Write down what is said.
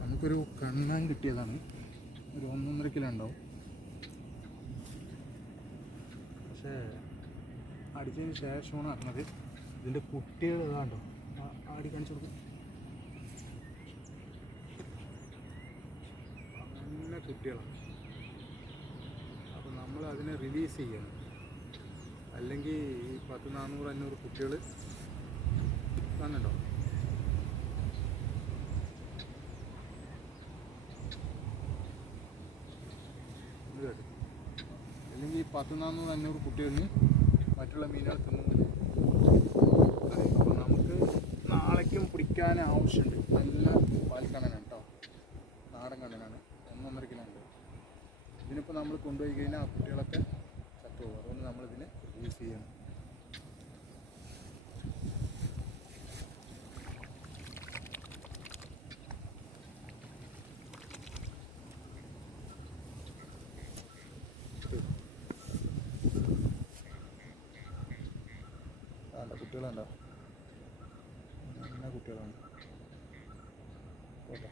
നമുക്കൊരു കണ്ണാൻ കിട്ടിയതാണ്. ഒരു 1.5 കിലോ ഉണ്ടാവും. പക്ഷേ അടിച്ചതിന് ശേഷമാണ് അറിഞ്ഞത് ഇതിൻ്റെ കുട്ടികൾ ഇതാണ്ടോ. ആടി കാണിച്ചു കൊടുക്കും. നല്ല കുട്ടികളാണ്. അപ്പോൾ നമ്മൾ അതിനെ റിലീസ് ചെയ്യണം. അല്ലെങ്കിൽ ഈ 10, 400, 500 കുട്ടികൾ കാണുന്നുണ്ടോ. അല്ലെങ്കിൽ ഈ 10, 400, 500 കുട്ടികളിന് മറ്റുള്ള മീനുകൾ തിന്നുന്നത്. അപ്പോൾ നമുക്ക് നാളേക്കും പിടിക്കാൻ ആവശ്യമുണ്ട്. നല്ല പാൽക്കണ്ണനാണ് കേട്ടോ. നാടൻ കണ്ണനാണ്. 1.5 കിലോ ഉണ്ട്. ഇതിനിപ്പോൾ നമ്മൾ കൊണ്ടുപോയി കഴിഞ്ഞാൽ ആ കുട്ടികളൊക്കെ ചത്തുപോകും. അതുകൊണ്ട് നമ്മളിതിനെ യൂസ് ചെയ്യണം. കുട്ടികളുണ്ടോ? നല്ല കുട്ടികളാണ്. ഓക്കെ.